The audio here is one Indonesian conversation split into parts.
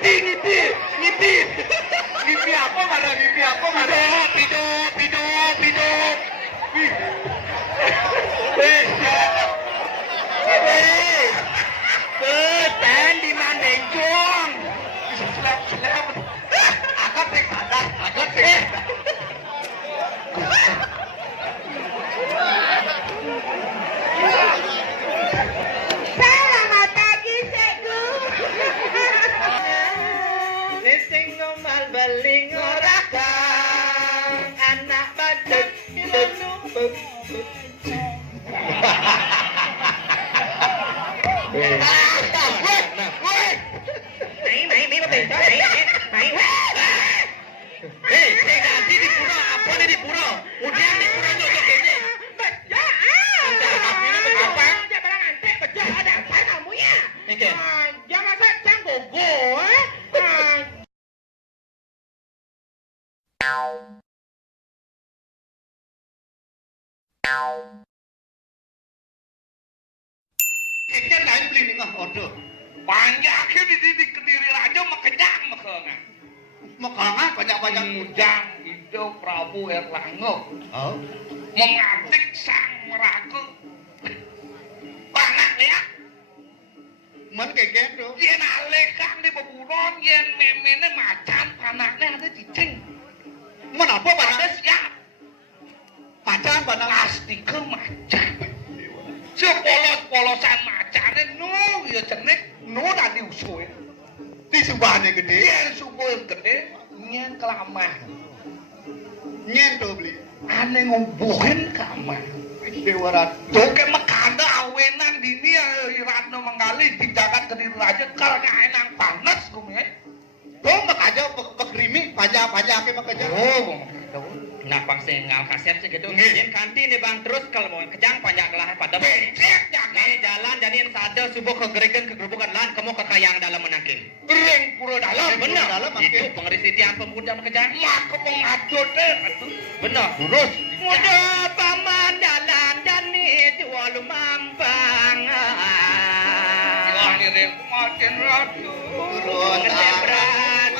Ngipi apa marah? Hidup. Beten di Mandengkung. Selap. Agak sadar. Selamat pagi, Sekgu. Listing nomal beling orang anak badut numpuk. Mày có tiền cho mày. Hey, ganti di pura, apa nih di pura? Udah di pura jojo ini. Beja. Apa? Dia bilang antek beja ada apa kamu ya? Oke. Jangan saya gogo. Kayaknya lain beli nih order. Banyak di Kediri Raja makejang makanya. Makanya banyak ujang hidup Prabu Erlangga. Oh. Mengatik sang meraku. Banyak ya. Men kayak gitu. Yen alekang di beburon, yen memene macan panaknya ada cicing. Menapa panaknya siap? Macan panak pasti ke macan. Polos-polosan macane ya jenik tadi usul. Di subahnya gede. Iya, subah gede. Nyen kelamah. Nyen tuh beli. Aneh ngubuhin kamar. Dewarat. Joke mekanda awenan dini Ratno menggali tindakan Kediri Raja karena enang panas kumeh. Tuh makaja pekrimi banyak ke makaja. Oh, Napang sing ngal kaset sih gitu. Yen kanti nih bang terus kalau mau kejang panjang lah pada becek jangan jalan jadiin sadel subuh ke geregan ke gerubukan lan kamu ke kayang dalam menangkin. Kering pura dalam. Bener. Dalam Itu pengerisian pemuda kejang. Mak pengadot deh. Bener. Lurus. Muda paman dalan jani jual mampang. Ini reng makin ratu. Turun berat.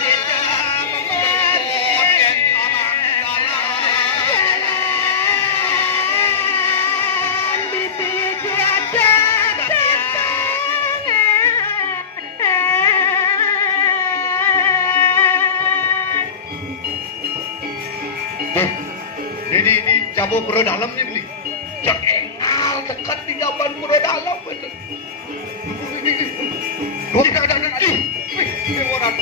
Ini jabu pura dalam nih beli. Cek engal dekat di jaban pura dalam betul. Tidak ada. Ini orang.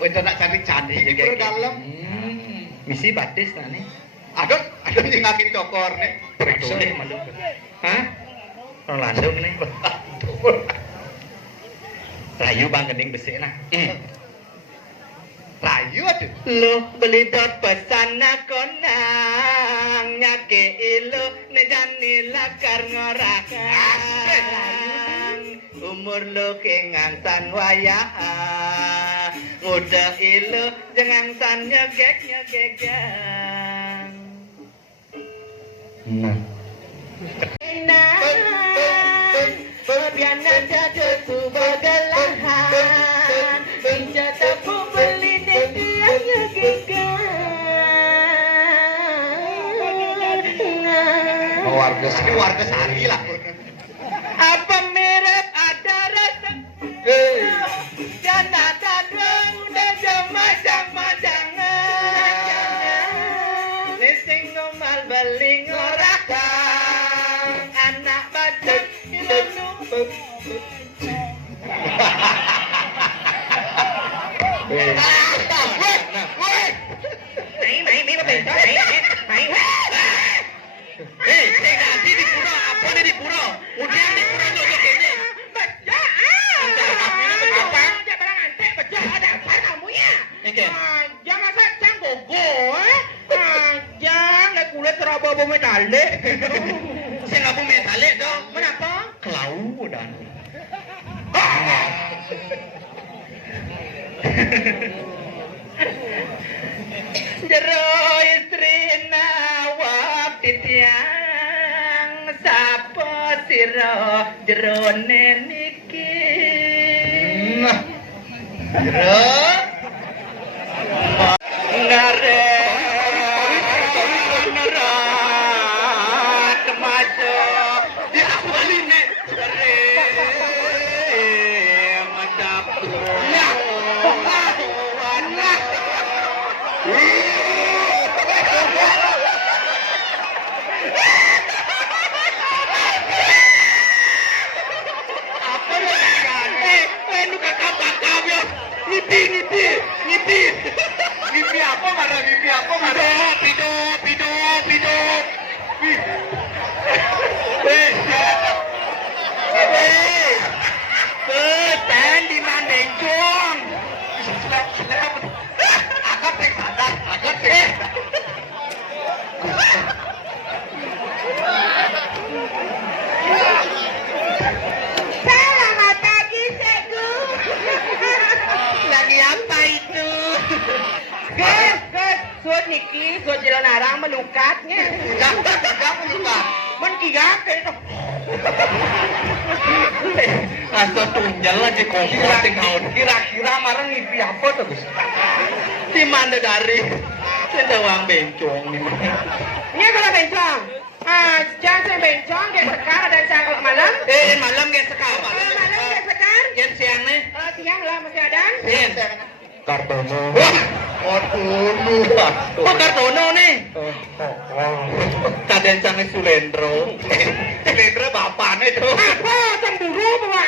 Itu nak cari di pura dalam. Misi batis nah nih. Ada yang ngakin cokor nih. Sulit mandung. Hah? Orang landung nih. Rayu bang gending besi nah. Rayu aduh. Lu beli dot pesana konang nyake ilu nejani lakar ngorakang umur lu kengangsan wayah udah ilu jengangsan nyegek Biar nada jatuh bergelahan Pinja tapu beli dia gegan Warga sari lah. apa mirip ada rasa dan ada dong udah macam-macangan listing nomal beling orang anak badut numpuk mày có tiền cho mày ganti di pura, apa nih di pura? Udah di pura jojo ini. Beja. Apa? Dia bilang antek beja ada apa kamu ya? Oke. Jangan saya gogo. Jangan kulit teraba medale. Saya nggak mau medale dong. Kenapa? Kelau dan. Jero istri nawak titiang sapo sira jerone niki. Nah. Jero. Nare narat majo Ya bali nek. re madap Nah. apa lu kakak bakal ya ngipi Mimpi apa mana? hidup Pen di Mandengcong. Agak teh sadar, agak teh. Selamat pagi, Sekgu. Lagi apa itu? Guys, suat niki, suat jalan arang melukatnya. Enggak lupa. Menkigat itu. Asa tunjal lagi kompor tinggal. Kira-kira marah ngipi apa tuh, Gus? Di mana dari? Cendawang bencong nih. Ini kalau bencong. Jangan saya bencong, kayak sekarang dan saya kalau malam. Malam kayak sekarang. Kalau malam kayak sekarang. Yang siang nih. Siang lah masih ada. Sin. Kartono. Oh Kartono nih. Kaden sange Sulendro. Lendra bapaknya tuh. Apa? Cemburu bawa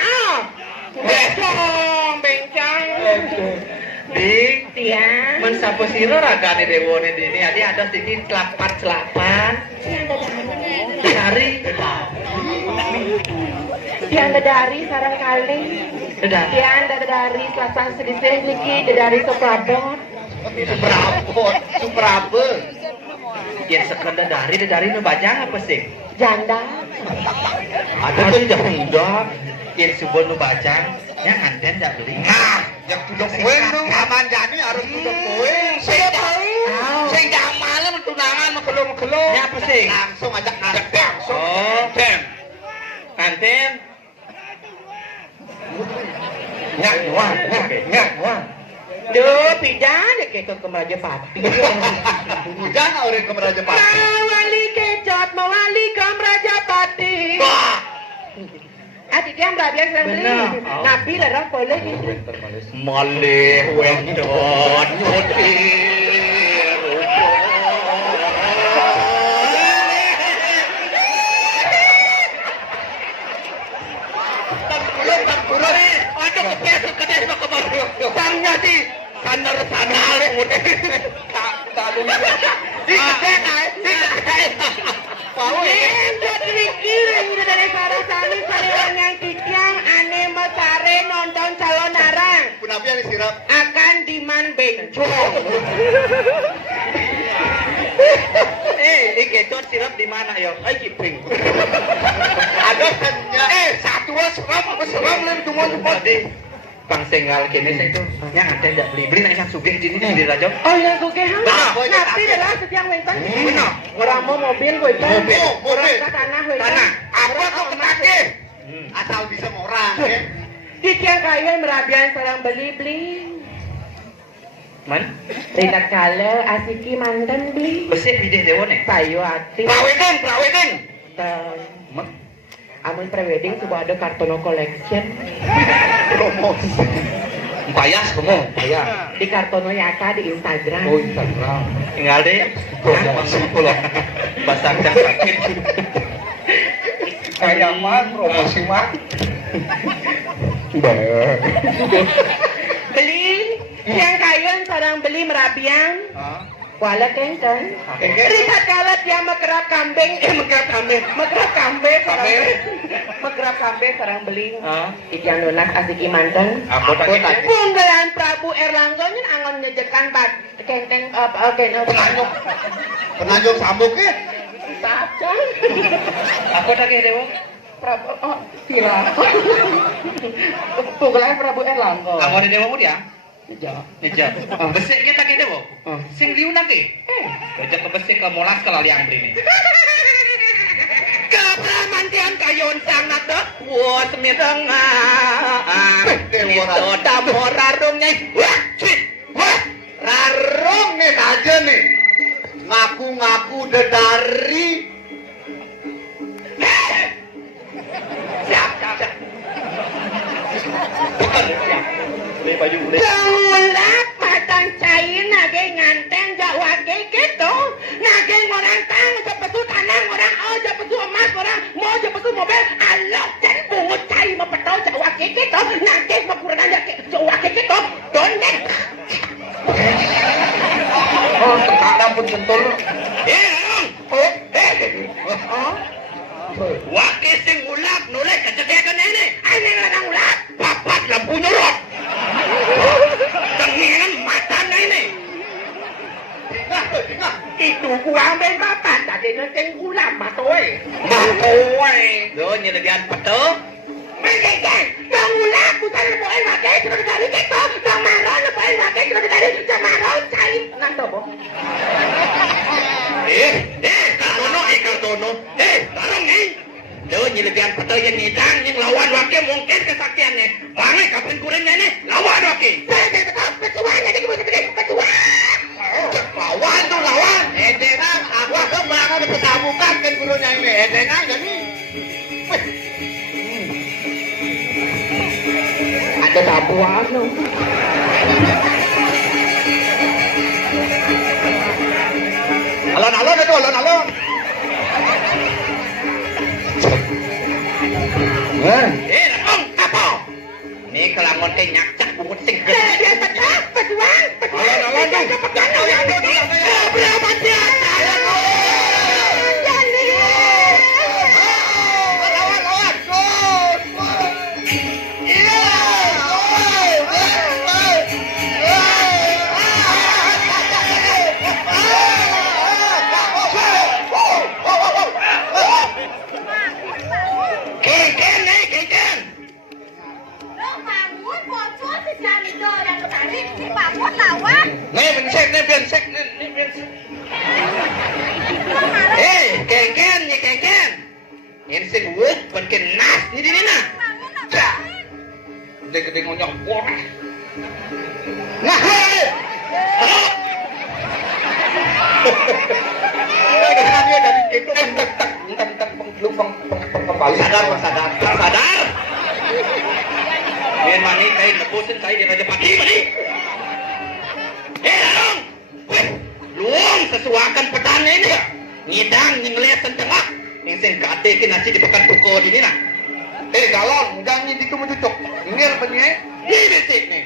bencong. Di Tiang. men sapa sira ragane dewone dini adi ada sedikit selapan. Dari. Tiang dari sarang kali. Dari. Tiang dari selatan sedisih niki dari soprabot. Suprabe. Ya sekedar dari nu bajang apa sih? Janda. Ada tuh janda. Yang sebuah nu bajang, yang anten jak beli. Nah, yang tudok kowe nu aman jani harus tudok kowe. Sing jamal tunangan mekelo-mekelo. Ya apa sih? Langsung ajak langsung. Oh, tem. Anten. Nyak nyuan. Duh, pidan ya kayak ke Raja Pati. Hujan orang ke Raja Pati. Mawali kecot, mawali ke Raja Pati. Wah. Adik yang berabia serang beli. Benar. Nabi lah boleh gitu. Malih wedon nyotir. Kurang. Aduh kedes ke baru. Sangnya sih sanar sanale udah. Tak dulu. Pau Entot Riki ini dari para sami sariwan yang kiciang ane mesare nonton calon narang Punapi yang disirap. akan diman bencong. Kecut sirap di mana yo? Kiping. Ada sennya. Satu seram lem cuma Tadi Bang Sengal kini saya itu yang ada tidak beli nang sang sugih di sini di Raja. Oh ya sukehan. Nah, boy, Nabi ya, adalah setiang wentan. Benar. Orang mau mobil wentan. Mobil. Orang ke tanah wentan. Tanah. Apa kau ketake? Asal bisa orang ya. Di tiang kayu merabian sarang beli-beli. Man? Tidak kala asiki mantan beli. Besik bidih dewone. Sayo hati. Prawedding. Amun prewedding sudah ada Kartono Collection. Promosi. Payah kamu, payah. Di Kartono Yaka di Instagram. Oh, Instagram. Tinggal deh. Promosi pula. Bahasa yang sakit. Kayak mah promosi mah. Beli yang kayun sarang beli merabiang. Wala kenten. Rihat kalat yang mekerap kambing, mekerap kambing sarang beli. Ikan donas asik imanten. Aku tadi. Punggalan Prabu Erlangga nyen angon nyejekan bat kenten Penanjung sambuk ya. Saja. Aku tadi dewo. Prabu kira. Punggalan Prabu Erlangga. Kamu ada dewo dia? Ja. Nija. Besik kita ke dewo. Sing liu nake. Kerja ke besik ke molas kalau liang beri ini. Ka pramantian kayun sang nato. Wo semireng Itu damo rarungnya. Wah, cik. Wah, rarong nih aja nih. Ngaku-ngaku dedari. Siap. Beli baju boleh. Tulak matang cair nage nganteng jawab gitu. Nage orang tang japetu tanang orang japetu emas orang mau japetu mobil alok dan bungut cair mempetau jawab gitu. Nage makuran jawab gitu. Donek. Oh, sekarang pun sentul. Wakil sing ulap nulai kecedekan ini. Ini lang ulap. Papat lampu nyorot. Tenginan matanya ini. Itu gua ambil papat. Tadi ngeteng ulap matoy. Matoy. Do nyeledian peto. Mengkengkeng. Dong ulap. Bukan lepoin wakil. Sudah dari gitu. Dong maron lepoin wakil. Sudah dari. Jamaron cair. Nanto boh. Kartono. Tarang nih. Do nyeledian peto yang nidang. Yang lawan wakil mungkin kesaktiannya. Bangai kapan kuringnya nih. Lawan wakil. Petuan. Jadi kita gede. Petuan. Lawan tuh lawan. Edengan, aku kebangan kesabukan kan gurunya ini. Edengan jadi. Ada tabuan lo. Alon-alon itu alon-alon. Lakong, apa? Ini kelangon ke nyakcak bungut sing Dia petuan. Alon-alon tuh. Berapa dia? Lawan. Iya. Kengken. Lo bangun bocor si Janido yang kemarin si bangun lawan. Nih bensek. Lo marah Kengken. Ini sing wut penken nas ni di mana? bangun apa? Cak. Gede-gede ngonyok orang. Nah, dia dari itu Entar penglupang kembali sadar. Biar mani kain lepusin saya di Raja Pati mani. Larong. Luang sesuakan petani ini. Ngidang ngeliat tengah. Ini sing kate ke nasi di pekan tuko di mana? galon, jangan itu mencucuk. Ngir penye. Ini besik nih.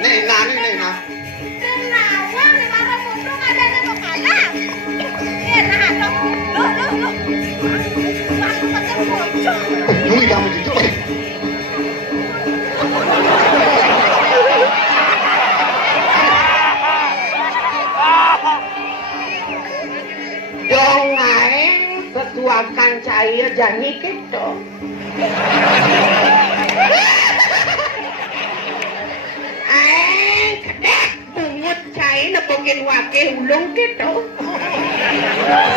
Nih, nah. Kenapa nih mama mumpung ada yang mau kalah? Nah, lo. Waktu pakai bocor. Lu jangan mencucuk. Dong aing sesuakan cair janji gitu. Aing kedek bungut cair nepokin wakil ulung gitu.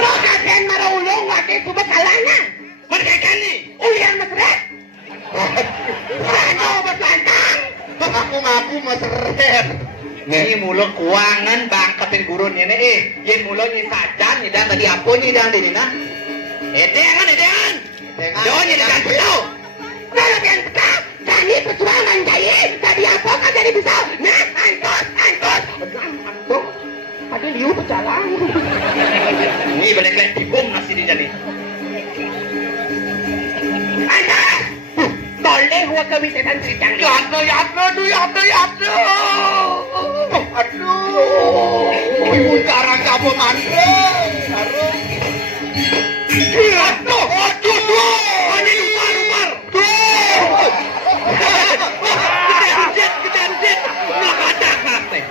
Lo kaden marah ulung wakil ku bekalana. Mereka nih ulian mesret. Rano beslantang. Ngaku meseret. Ini mulut kuangan bangkatin gurun ini yen mulut ni sajan ni dan tadi apa ni dan di dina. Edengan. Dengan Doa ni dengan pelau. Kalau yang pelau, jadi perjuangan cair. Tadi apa kan jadi bisa? Nah, angkot. Angkot. Ada liu berjalan. Ini balik tibung nasi di jani. Angkot. Toleh gua kewisetan cerita. Yadno. Aduh. Ibu karang kamu mandre. Aduh. Ini luar. Kedenjet. Nggak kadak nanti.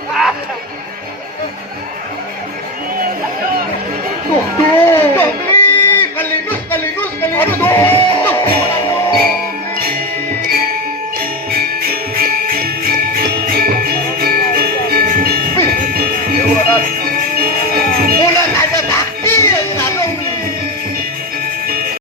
Tuh. Kalinus.